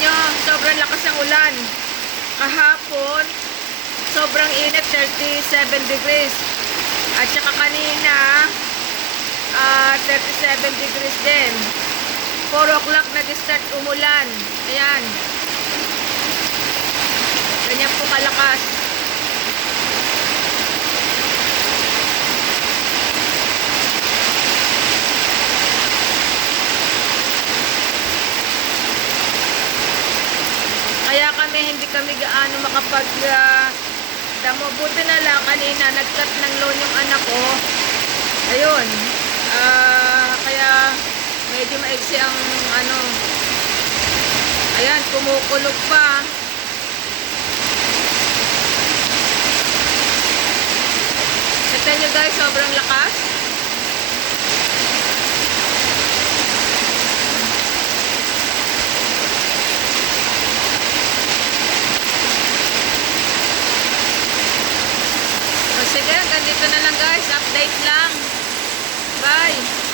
nyo, sobrang lakas ng ulan. Kahapon, sobrang init, 37 degrees. At saka kanina, 37 degrees din. 4 o'clock nag-start umulan. Ayan. Ganyan po kalakas. Kaya hindi kami gaano makapag damo. Buti na lang kanina nag-cut ng loan yung anak ko. Ayun. Kaya medyo maiksi ang ano. Ayan, kumukulog pa. Kita nyo guys, sobrang lakas. Sige, ganito na lang guys. Update lang. Bye!